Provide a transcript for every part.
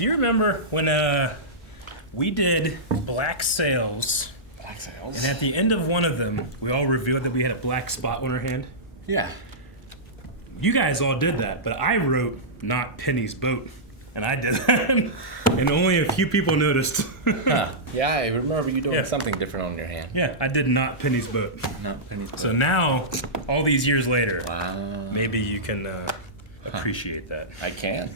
Do you remember when we did black sails? Black sails? And at the end of one of them, we all revealed that we had a black spot on our hand? Yeah. You guys all did that, but I wrote not Penny's boat. And I did that. And only a few people noticed. Huh. Yeah, I remember you doing something different on your hand. Yeah, I did not Penny's boat. Not Penny's boat. So now, all these years later, maybe you can appreciate that. I can.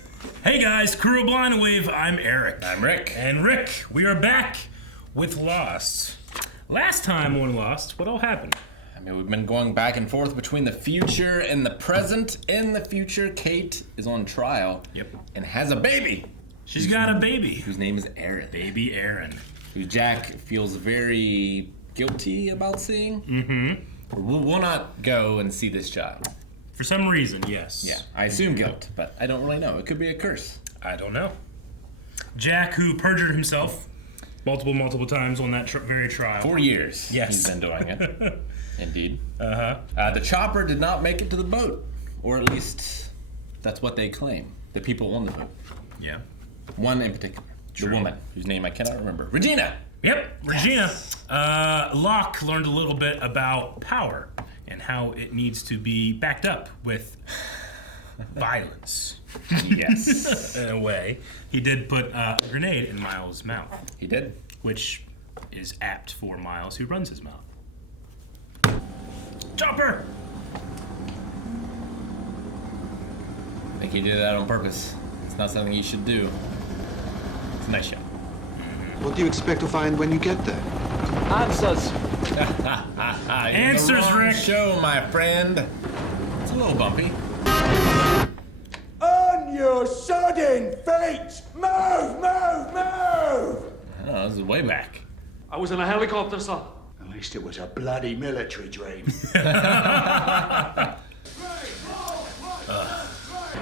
Hey guys, crew of Blind Wave, I'm Eric. I'm Rick. And Rick, we are back with Lost. Last time on Lost, what all happened? I mean, we've been going back and forth between the future and the present. In the future, Kate is on trial. Yep. And has a baby. She's got a baby. Whose name is Aaron. Baby Aaron. Who Jack feels very guilty about seeing. Mm-hmm. We'll not go and see this child. For some reason, yes. Yeah, I assume guilt, but I don't really know. It could be a curse. I don't know. Jack, who perjured himself multiple times on that very trial. 4 years. Yes. He's been doing it. Indeed. Uh-huh. The chopper did not make it to the boat. Or at least, that's what they claim. The people on the boat. Yeah. One in particular. True. The woman, whose name I cannot remember. Regina! Yep, Regina. Locke learned a little bit about power and how it needs to be backed up with violence. Yes. In a way. He did put a grenade in Miles' mouth. He did. Which is apt for Miles, who runs his mouth. Chopper! I think he did that on purpose. It's not something he should do. It's a nice shot. What do you expect to find when you get there? Answers. Answers, Rick. Show, my friend. It's a little bumpy. On your sodden feet! Move, move, move! Oh, this is way back. I was in a helicopter, sir. At least it was a bloody military dream. We're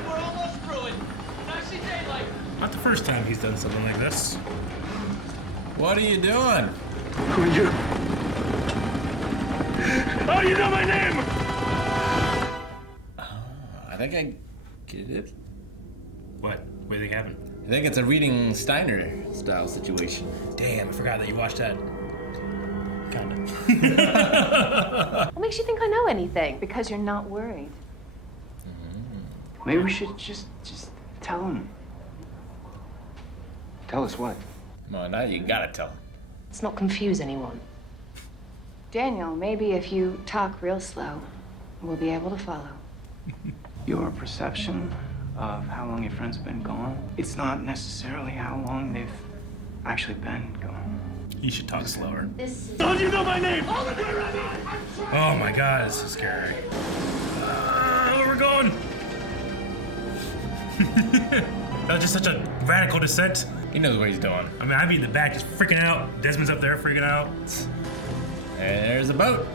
almost ruined. Can I see daylight? Not the first time he's done something like this. What are you doing? Who are you? How do you know my name? I think I get it. What? What do you think happened? I think it's a reading Steiner style situation. Damn, I forgot that you watched that. Kinda. What makes you think I know anything? Because you're not worried. Maybe we should just tell him. Tell us what? Well, now you gotta tell him. Let's not confuse anyone. Daniel, maybe if you talk real slow, we'll be able to follow. Your perception of how long your friends have been gone, it's not necessarily how long they've actually been gone. You should talk slower. How do you know my name? Oh my god, this is scary. Where we're going? That was just such a radical descent. He knows what he's doing. I mean, I'd be in the back just freaking out. Desmond's up there freaking out. And there's a boat.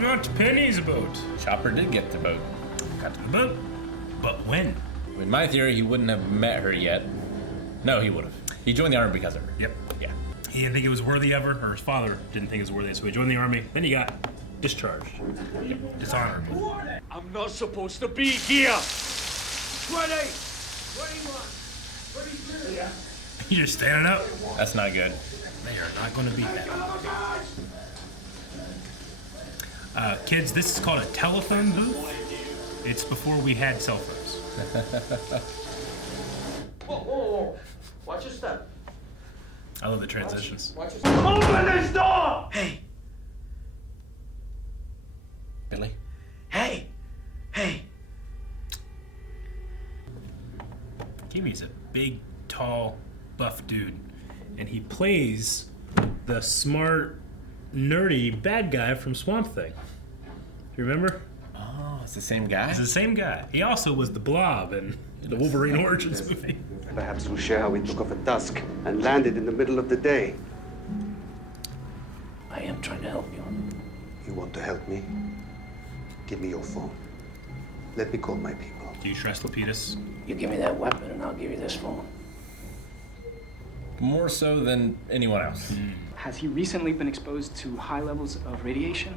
Not Penny's boat. Chopper did get the boat. Got to the boat. But when? In my theory, he wouldn't have met her yet. No, he would have. He joined the army because of her. Yep. Yeah. He didn't think it was worthy of her, or his father didn't think it was worthy, so he joined the army. Then he got discharged. Dishonorably. I'm not supposed to be here. 20, 21, 22. Yeah. You're just standing up. That's not good. They are not going to beat that. Kids, this is called a telephone booth. It's before we had cell phones. Whoa. Watch your step. I love the transitions. Watch your step. Open this door! Hey! Billy? Hey! Kimmy's a big, tall, buff dude, and he plays the smart, nerdy bad guy from Swamp Thing. Do you remember? Oh, it's the same guy? He's the same guy. He also was the Blob in the Wolverine Origins movie. Perhaps we'll share how we took off at dusk and landed in the middle of the day. I am trying to help you. You want to help me? Give me your phone. Let me call my people. Do you trust Lapidus? You give me that weapon and I'll give you this phone. More so than anyone else. Has he recently been exposed to high levels of radiation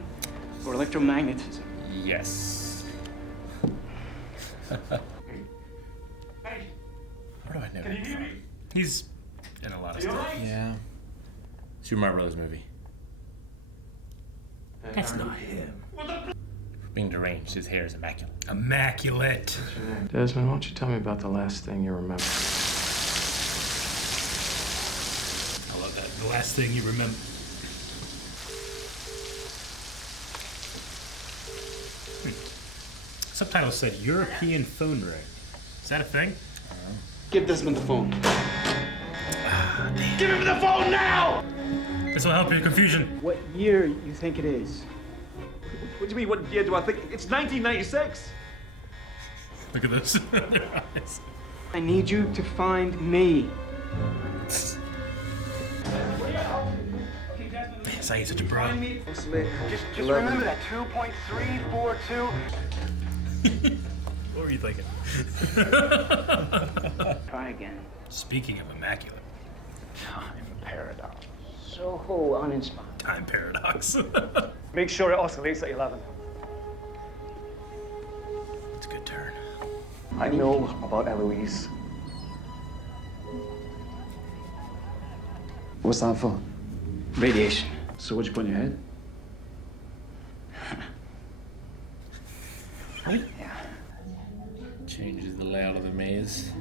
or electromagnetism? Yes. Hey. Where do I know? Can you hear me? He's in a lot of stuff. Yeah. Super Mario Brothers movie. That's not him. Being deranged, his hair is immaculate. Immaculate. Desmond, why don't you tell me about the last thing you remember? I love that. The last thing you remember. Subtitle said European phone ring. Is that a thing? Give Desmond the phone. Give him the phone now! This will help your confusion. What year you think it is? What do you mean, what year do I think? It's 1996. Look at this. Their eyes. I need you to find me. Saeed's such a bro. Just remember that 2.342. What were you thinking? Try again. Speaking of immaculate. Time paradox. So uninspired. Time paradox. Make sure it oscillates at 11. It's a good turn. I know about Eloise. What's that for? Radiation. So what'd you put in your head? Yeah. Changes the layout of the maze.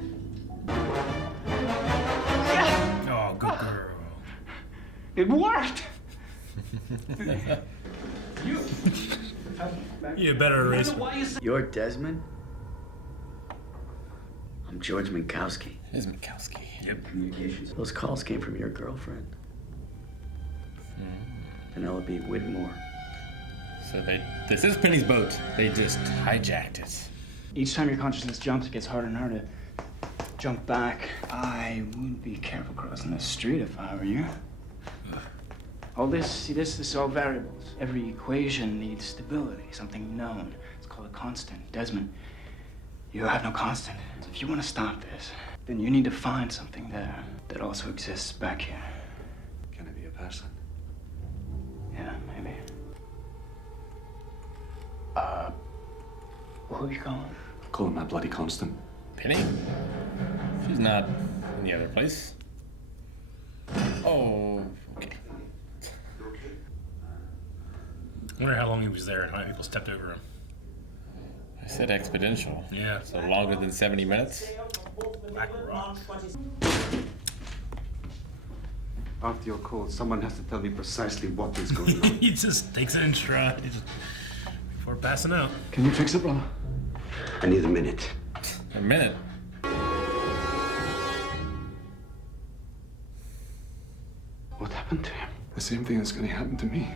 Oh, good girl. It worked! You better erase it. You're Desmond? I'm George Minkowski. It is Mikowski. Yep. Communications. Those calls came from your girlfriend. Penelope Whitmore. So this is Penny's boat. They just hijacked it. Each time your consciousness jumps, it gets harder and harder to jump back. I would be careful crossing the street if I were you. All this is all variables. Every equation needs stability, something known. It's called a constant. Desmond, you have no constant. So if you want to stop this, then you need to find something there that also exists back here. Can it be a person? Yeah, maybe. Who are you calling? Call him that bloody constant. Penny? She's not in the other place. Oh, okay. I wonder how long he was there and how many people stepped over him. I said exponential. Yeah. So longer than 70 minutes? Black Rock. After your call, someone has to tell me precisely what is going on. He just takes it in stride. Before passing out. Can you fix it, brother? I need a minute. A minute. What happened to him? The same thing that's going to happen to me.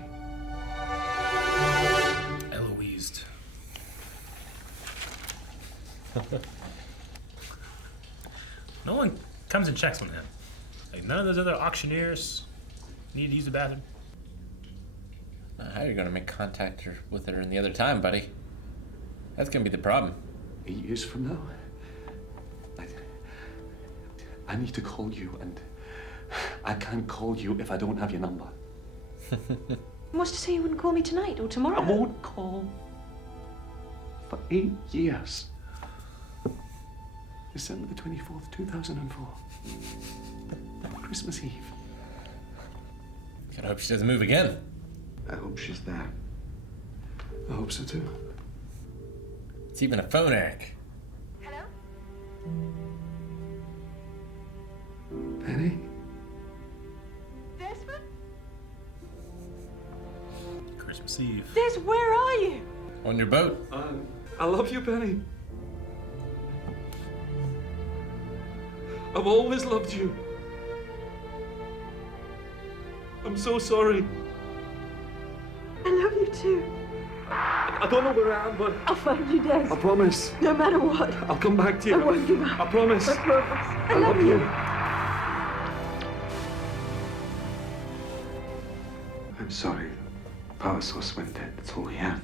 Eloise. No one comes and checks on him. Like none of those other auctioneers need to use the bathroom. How are you going to make contact with her any other time, buddy? That's going to be the problem. 8 years from now, I need to call you, and I can't call you if I don't have your number. What's to say you wouldn't call me tonight or tomorrow? I won't call for 8 years. December the 24th, 2004. Christmas Eve. Gotta hope she doesn't move again. I hope she's there. I hope so too. It's even a phone eric. Hello? Penny? Desmond? Christmas Eve. Des, where are you? On your boat. I love you, Penny. I've always loved you. I'm so sorry. I love you too. I don't know where I am, but I'll find you, Des. I promise. No matter what. I'll come back to you. I won't give up. I promise. I promise. I love you. I'm sorry. Power source went dead. That's all we have.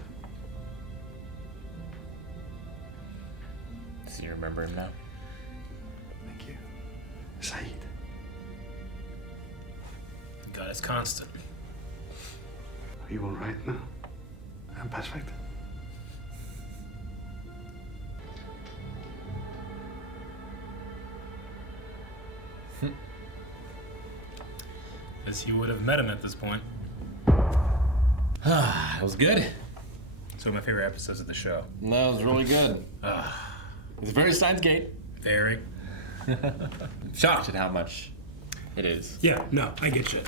So you remember him now? Thank you. Saeed. God is constant. Are you all right now? I'm perfect. as he would have met him at this point. It was good. So my favorite episodes of the show. That was really good. It's very Steins Gate. Very. Shocked at how much it is. Yeah, no, I get you.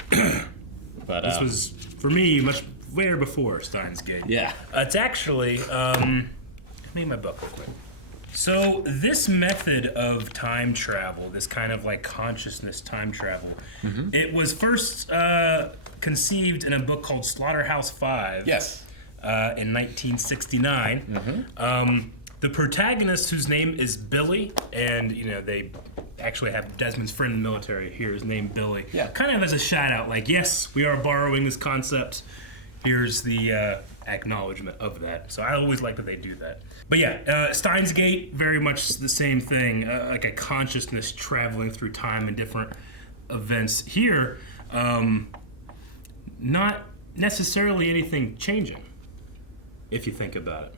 But This was, for me, much way before Steins Gate. Yeah. It's actually, let me get my book real quick. So this method of time travel, this kind of like consciousness time travel, it was first conceived in a book called Slaughterhouse-Five. Yes. In 1969. The protagonist, whose name is Billy, and they actually have Desmond's friend in the military here is named Billy. Yeah. Kind of as a shout out, like, yes, we are borrowing this concept. Here's the acknowledgement of that. So I always like that they do that. But yeah, Steins Gate, very much the same thing, like a consciousness traveling through time and different events. Here, not necessarily anything changing, if you think about it.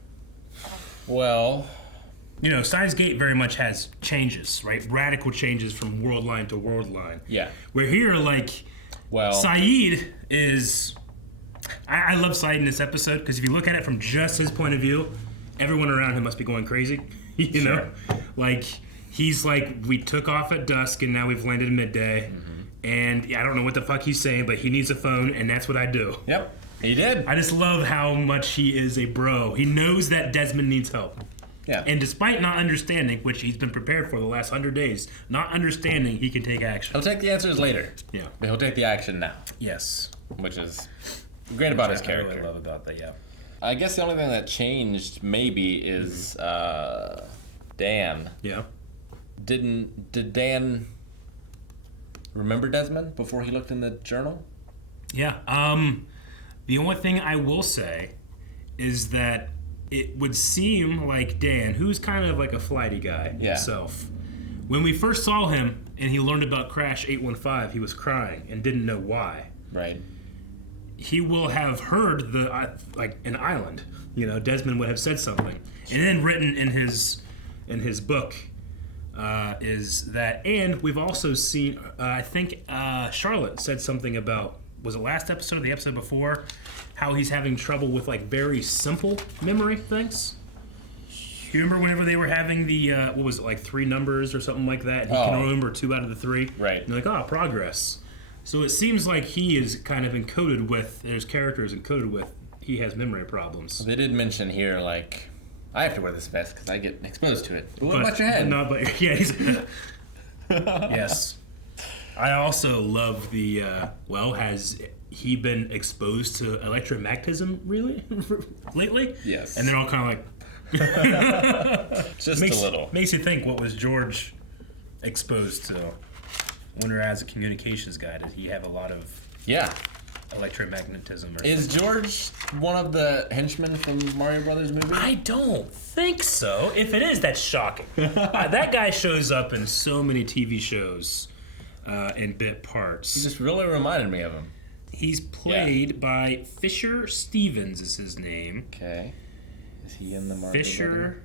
Well, Steins Gate very much has changes, right? Radical changes from world line to world line. yeah. Where here, Saeed is... I love Saeed in this episode, because if you look at it from just his point of view, everyone around him must be going crazy, know? Like, he's like, we took off at dusk, and now we've landed at midday, and I don't know what the fuck he's saying, but he needs a phone, and that's what I do. Yep. He did. I just love how much he is a bro. He knows that Desmond needs help. Yeah. And despite not understanding, which he's been prepared for the last 100 days, not understanding, he can take action. He'll take the answers later. Yeah. But he'll take the action now. Yes. Which is great about his I character. really love about that, yeah. I guess the only thing that changed maybe is Dan. Yeah. Did Dan remember Desmond before he looked in the journal? Yeah. The only thing I will say is that it would seem like Dan, who's kind of like a flighty guy himself, when we first saw him and he learned about Crash 815, he was crying and didn't know why. Right. He will have heard an island. Desmond would have said something, and then written in his book is that. And we've also seen. I think Charlotte said something about, was it last episode or the episode before, how he's having trouble with very simple memory things. You remember whenever they were having the what was it, 3 numbers or something like that? He can remember 2 out of the 3. Right. And they're like, progress. So it seems like he is kind of encoded with, his character is encoded with, he has memory problems. They did mention here, I have to wear this vest because I get exposed to it. But what about your head? Not about your, yeah. Yes. I also love the, has he been exposed to electromagnetism really lately? Yes. And they're all kind of like... Just a little. Makes you think, what was George exposed to? I wonder, as a communications guy, did he have a lot of electromagnetism? Is George one of the henchmen from Mario Brothers movie? I don't think so. If it is, that's shocking. That guy shows up in so many TV shows in bit parts. He just really reminded me of him. He's played by Fisher Stevens is his name. Okay. Is he in the Mario Fisher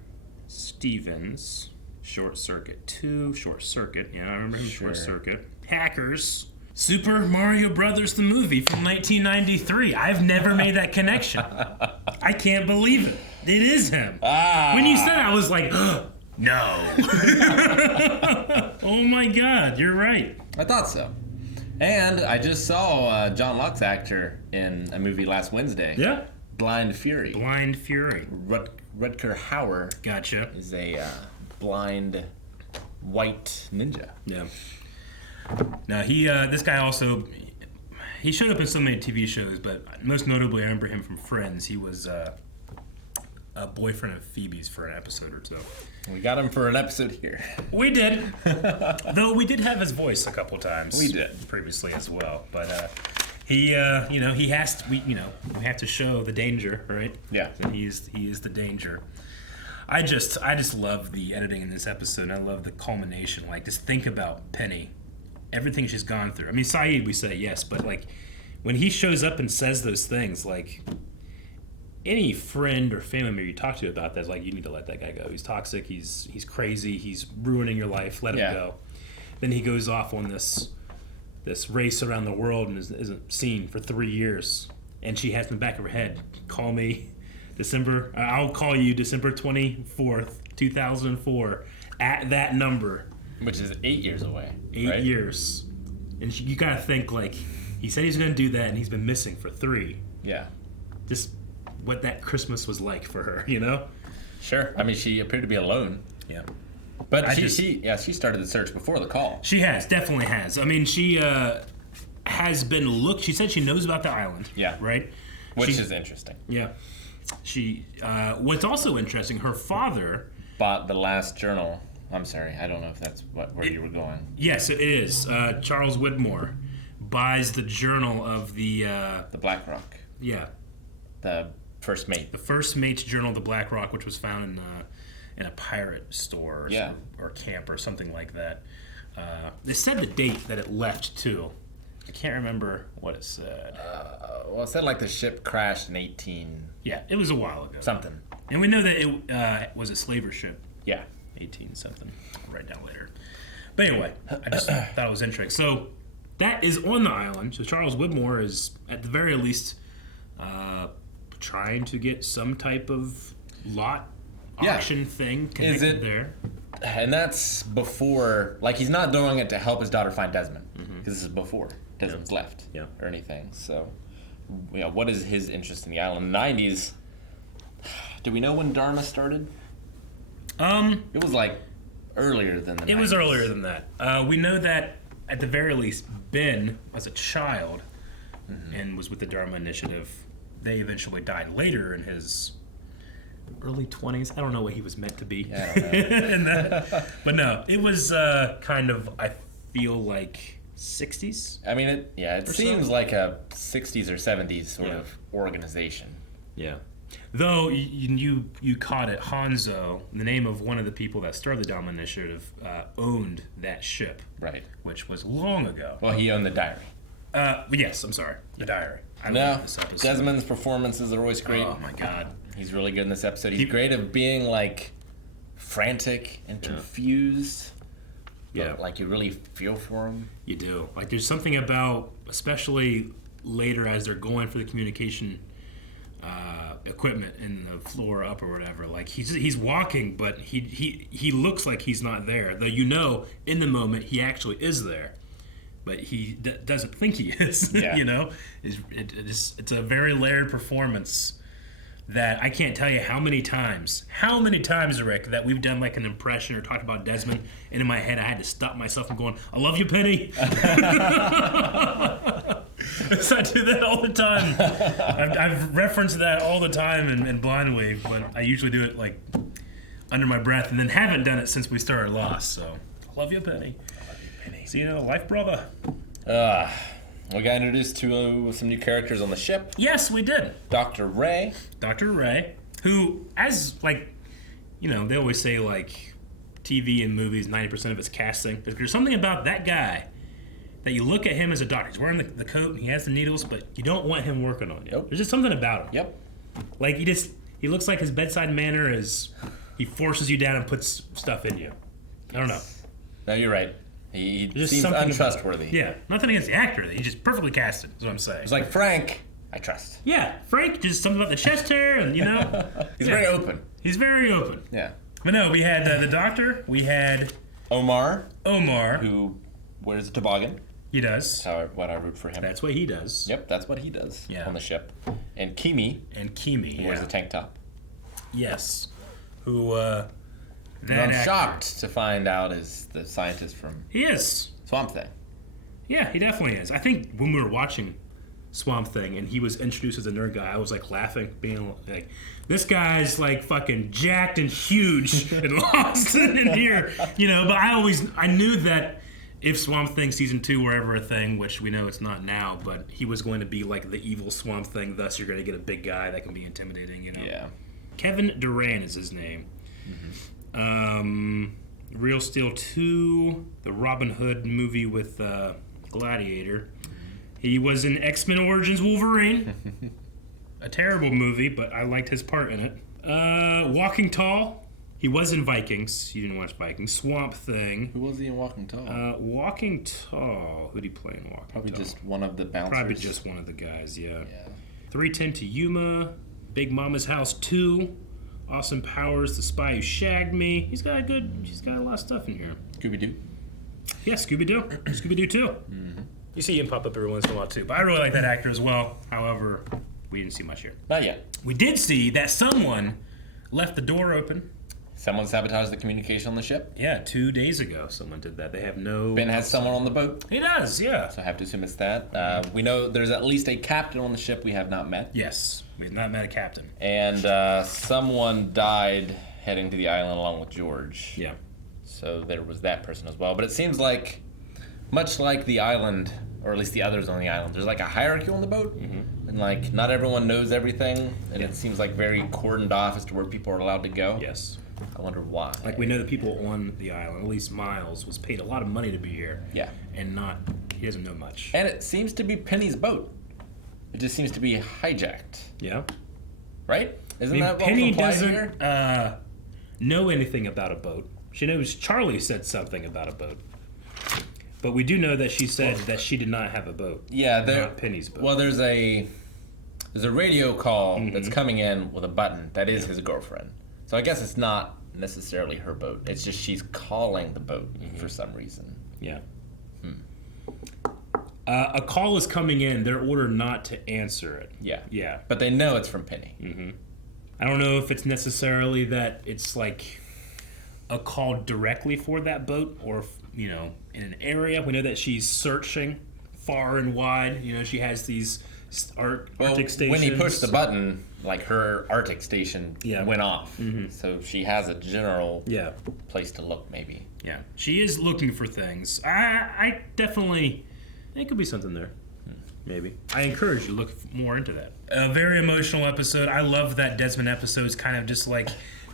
Stevens. Short Circuit 2, Short Circuit. Yeah, I remember him. Short Circuit. Hackers. Super Mario Brothers, the movie from 1993. I've never made that connection. I can't believe it. It is him. When you said it, I was like, no. Oh my God, you're right. I thought so. And I just saw John Locke's actor in a movie last Wednesday. Yeah. Blind Fury. Blind Fury. Rutger Hauer. Gotcha. Is a blind white ninja. Yeah. Now this guy also, he showed up in so many TV shows, but most notably I remember him from Friends. He was a boyfriend of Phoebe's for an episode or two. We got him for an episode here. We did. Though we did have his voice a couple times. We did. Previously as well. But he has to, we have to show the danger, right? Yeah. And he is the danger. I just love the editing in this episode, and I love the culmination. Just think about Penny, everything she's gone through. I mean, Saeed, we say yes, but when he shows up and says those things, any friend or family member you talk to about that's you need to let that guy go. He's toxic. He's crazy. He's ruining your life. Let him go. Then he goes off on this this race around the world and isn't seen for 3 years. And she has in the back of her head, call me I'll call you December 24th, 2004 at that number. Which is 8 years away. 8 years. And you gotta think, like, he said he's gonna do that and he's been missing for 3. Yeah. Just what that Christmas was like for her, you know? Sure. I mean, she appeared to be alone. Yeah. But she started the search before the call. She definitely has. I mean, she has been she said she knows about the island. Yeah. Right? Which is interesting. Yeah. What's also interesting, her father bought the last journal. I'm sorry, I don't know if that's where you were going. Yes, it is. Charles Widmore buys the journal of the Black Rock. Yeah. The first mate. The first mate's journal of the Black Rock, which was found in a pirate store or camp or something like that. They said the date that it left, too. I can't remember what it said. Well, it said like the ship crashed in 18... Yeah, it was a while ago. Something. And we know that it was a slaver ship. Yeah. 18 something. I'll write down later. But anyway, I just thought it was interesting. So that is on the island. So Charles Widmore is, at the very least, trying to get some type of lot auction thing connected there. And that's before, like, he's not doing it to help his daughter find Desmond. Because this is before Desmond's left or anything. So, what is his interest in the island? In the 90s, do we know when Dharma started? It was like earlier than the 90s. It was earlier than that. We know that, at the very least, Ben was a child and was with the Dharma Initiative. They eventually died later in his early 20s. I don't know what he was meant to be. Yeah, I don't know. But no, it was kind of, I feel like, 60s? I mean, it seems like a 60s or 70s sort of organization. Yeah. Though you caught it, Hanzo, the name of one of the people that started the Dharma Initiative, owned that ship. Right. Which was long ago. Well, he owned the diary. Yes, I'm sorry. The diary. I No, love this episode. Desmond's performances are always great. Oh, my God. He's really good in this episode. He's great at being, like, frantic and confused. Yeah. Like, you really feel for him. You do. Like, there's something about, especially later as they're going for the communication equipment in the floor up or whatever. Like, he's walking, but he looks like he's not there. Though you know, in the moment, he actually is there. But he doesn't think he is. Yeah. You know? It's a very layered performance that I can't tell you how many times, Rick, that we've done like an impression or talked about Desmond, and in my head I had to stop myself from going, I love you, Penny. So I do that all the time. I've referenced that all the time in Blind Wave, but I usually do it like under my breath, and then haven't done it since we started Lost. So, I love you, Penny. See you in life, brother. We got introduced to some new characters on the ship. Yes, we did. Dr. Ray, who, as, like, you know, they always say, like, TV and movies, 90% of it's casting. There's something about that guy that you look at him as a doctor. He's wearing the coat and he has the needles, but you don't want him working on you. Yep. There's just something about him. Yep. Like, he looks like his bedside manner is, he forces you down and puts stuff in you. I don't know. No, you're right. He Just seems untrustworthy. Yeah, nothing against the actor. He's just perfectly casted, is what I'm saying. It's like Frank, I trust. Yeah, Frank, just something about the chest hair, and, you know. He's very open. He's very open. Yeah. But no, we had the doctor, we had Omar, who wears a toboggan. He does. That's what I root for him. That's what he does. Yep, that's what he does on the ship. And Kimi. Who wears a tank top. Yes. Who, I'm shocked to find out is the scientist from... He is. Swamp Thing. Yeah, he definitely is. I think when we were watching Swamp Thing and he was introduced as a nerd guy, I was like laughing, being like, this guy's like fucking jacked and huge and lost in here, you know. But I knew that if Swamp Thing season 2 were ever a thing, which we know it's not now, but he was going to be like the evil Swamp Thing. Thus, you're going to get a big guy that can be intimidating, you know. Yeah. Kevin Durant is his name. Real Steel 2, the Robin Hood movie with Gladiator. He was in X-Men Origins Wolverine. A terrible movie, but I liked his part in it. Walking Tall. He was in Vikings. You didn't watch Vikings. Swamp Thing. Who was he in Walking Tall? Walking Tall. Who'd he play in Walking Probably Tall? just one of the bouncers. Probably just one of the guys, yeah. 3:10 to Yuma. Big Mama's House 2. Austin Powers, The Spy Who Shagged Me. He's got a lot of stuff in here. Scooby-Doo? Yeah, Scooby-Doo. Scooby-Doo 2. Mm-hmm. You see him pop up every once in a while, too. But I really like that actor as well. However, we didn't see much here. Not yet. We did see that someone left the door open. Someone sabotaged the communication on the ship? Yeah, 2 days ago someone did that. They have no... Ben has someone on the boat? He does, yeah. So I have to assume it's that. We know there's at least a captain on the ship we have not met. Yes, we have not met a captain. And someone died heading to the island along with George. Yeah. So there was that person as well. But it seems like, much like the island, or at least the others on the island, there's like a hierarchy on the boat. Mm-hmm. And like, not everyone knows everything. And it seems like very cordoned off as to where people are allowed to go. Yes. I wonder why. Like, we know the people on the island, at least Miles, was paid a lot of money to be here. Yeah. And he doesn't know much. And it seems to be Penny's boat. It just seems to be hijacked. Yeah. Right? Isn't that what Penny was implied here? doesn't know anything about a boat. She knows Charlie said something about a boat. But we do know that she said that she did not have a boat. Yeah, not Penny's boat. Well, there's a radio call that's coming in with a button that is his girlfriend. So I guess it's not necessarily her boat. It's just she's calling the boat for some reason. Yeah. A call is coming in. They're ordered not to answer it. Yeah. Yeah. But they know it's from Penny. Mm-hmm. I don't know if it's necessarily that it's like a call directly for that boat, or if, in an area. We know that she's searching far and wide. She has these Arctic stations. When he pushed the button, like her Arctic station went off. Mm-hmm. So she has a general place to look, maybe. Yeah. She is looking for things. I definitely... It could be something there. Maybe. I encourage you to look more into that. A very emotional episode. I love that Desmond episode. Is kind of just like...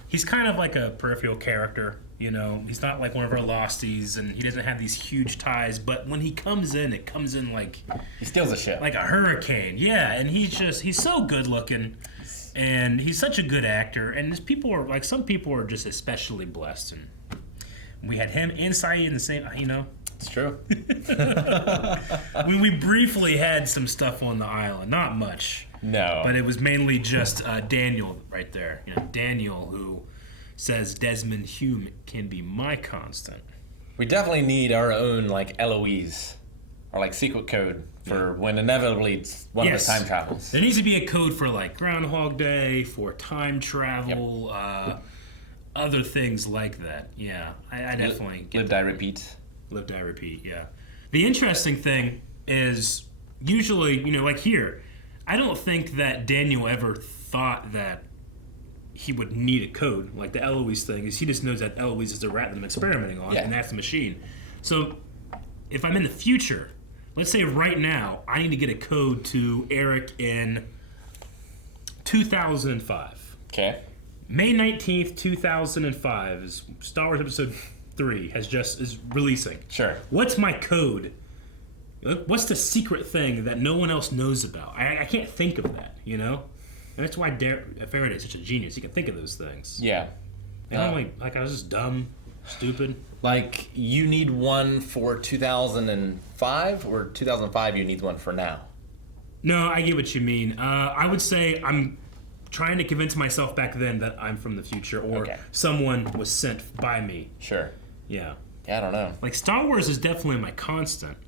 He's kind of like a peripheral character, He's not like one of our losties, and he doesn't have these huge ties, but when he comes in, it comes in like... He steals a ship. Like a hurricane. Yeah, and he's so good looking, and he's such a good actor, and some people are just especially blessed, and we had him and Saeed in the same, It's true. we briefly had some stuff on the island, not much. No. But it was mainly just Daniel right there. Daniel, who says Desmond Hume can be my constant. We definitely need our own, LOEs, or, secret code for when inevitably one of us time travels. There needs to be a code for, Groundhog Day, for time travel, other things like that. Yeah, I definitely get Live, Die, Repeat. Live, Die, Repeat, yeah. The interesting thing is, usually, here, I don't think that Daniel ever thought that he would need a code, like the Eloise thing, is he just knows that Eloise is the rat that I'm experimenting on, and that's the machine. So, if I'm in the future, let's say right now, I need to get a code to Eric in 2005. Okay. May 19th, 2005 is Star Wars Episode 3 is releasing. Sure. What's my code? What's the secret thing that no one else knows about? I can't think of that, And that's why Faraday's such a genius. He can think of those things. Yeah. I was just dumb, stupid. You need one for 2005, or 2005 you need one for now? No, I get what you mean. I would say I'm trying to convince myself back then that I'm from the future, or someone was sent by me. Sure. Yeah. Yeah, I don't know. Star Wars is definitely my constant.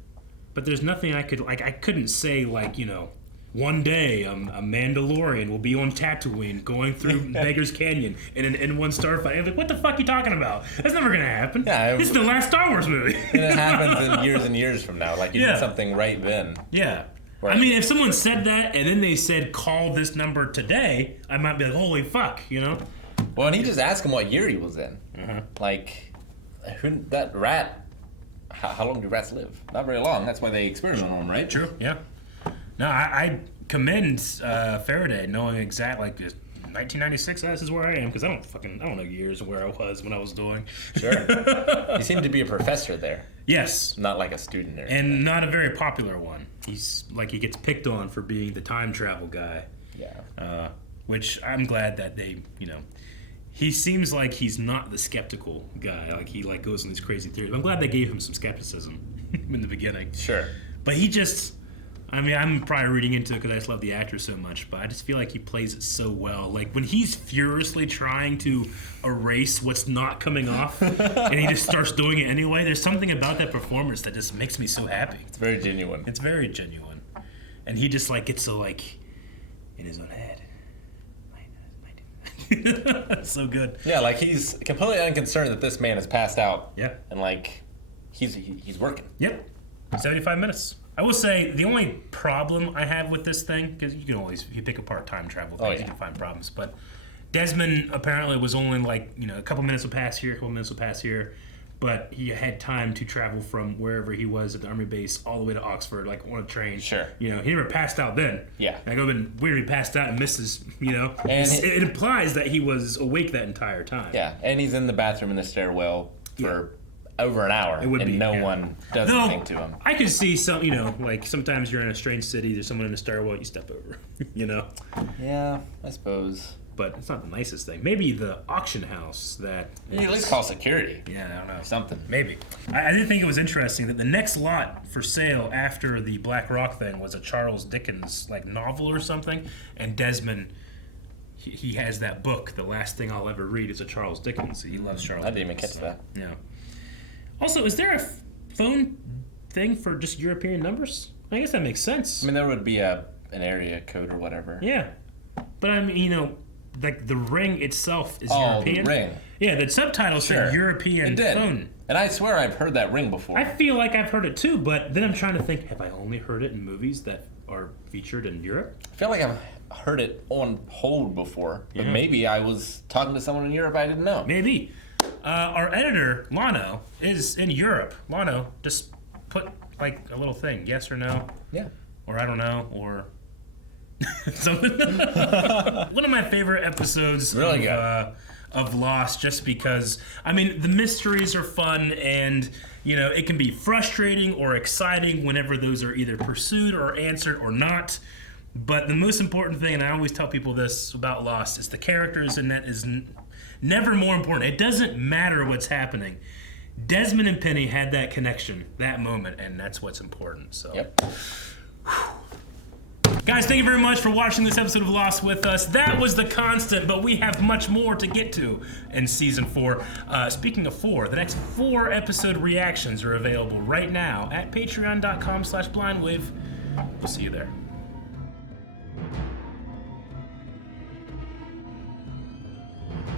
But there's nothing I could, I couldn't say, one day a Mandalorian will be on Tatooine going through Beggar's Canyon in an N1 starfighter. I'm like, what the fuck are you talking about? That's never going to happen. Yeah, this is the last Star Wars movie. And it happens in years and years from now. You did something right then. Yeah. Right. I mean, if someone said that and then they said, call this number today, I might be like, holy fuck, Well, and he just asked him what year he was in. That rat... How long do rats live? Not very long. That's why they experiment on them, right? True. Yeah. No, I commend Faraday knowing exactly 1996. This is where I am because I don't know years and where I was when I was doing. Sure. You seem to be a professor there. Yes. Not like a student there. And not a very popular one. He's he gets picked on for being the time travel guy. Yeah. Which I'm glad that they he seems like he's not the skeptical guy. Like he like goes on these crazy theories. I'm glad they gave him some skepticism in the beginning. Sure. But he just, I mean, I'm probably reading into it because I just love the actor so much, but I just feel like he plays it so well. Like when he's furiously trying to erase what's not coming off and he just starts doing it anyway, there's something about that performance that just makes me so happy. It's very genuine. It's very genuine. And he just like gets so like in his own head. So good. Yeah, like he's completely unconcerned that this man has passed out. Yeah. And like he's working. Yep. 75 minutes. I will say the only problem I have with this thing, because you can always, if you pick apart time travel things, you can find problems. But Desmond apparently was only like, a couple minutes will pass here, a couple minutes will pass here. But he had time to travel from wherever he was at the army base all the way to Oxford, like on a train. Sure. He never passed out then. Yeah. Like, it would have been weird if he passed out and missed his, And it implies that he was awake that entire time. Yeah, and he's in the bathroom in the stairwell for over an hour, and no one does anything to him. I could see some, like sometimes you're in a strange city, there's someone in a stairwell, you step over, Yeah, I suppose. But it's not the nicest thing. Maybe the auction house that... You at least call security. Yeah, I don't know. Something. Maybe. I did think it was interesting that the next lot for sale after the Black Rock thing was a Charles Dickens novel or something, and Desmond... He has that book. The last thing I'll ever read is a Charles Dickens. He loves Charles Dickens. I didn't even catch that. Yeah. Also, is there a phone thing for just European numbers? I guess that makes sense. I mean, there would be an area code or whatever. Yeah. But I mean, like the ring itself is European. Oh, the ring. Yeah, the subtitles say European phone. And I swear I've heard that ring before. I feel like I've heard it too, but then I'm trying to think, have I only heard it in movies that are featured in Europe? I feel like I've heard it on hold before, but maybe I was talking to someone in Europe I didn't know. Maybe. Our editor, Lano, is in Europe. Lano, just put a little thing, yes or no. Yeah. Or I don't know, or something. One of my favorite episodes of Lost, just because, I mean, the mysteries are fun and, it can be frustrating or exciting whenever those are either pursued or answered or not. But the most important thing, and I always tell people this about Lost, is the characters, and that is never more important. It doesn't matter what's happening. Desmond and Penny had that connection, that moment, and that's what's important. So, yep. Guys, thank you very much for watching this episode of Lost with us. That was The Constant, but we have much more to get to in Season 4. Speaking of 4, the next 4 episode reactions are available right now at patreon.com/blindwave. We'll see you there.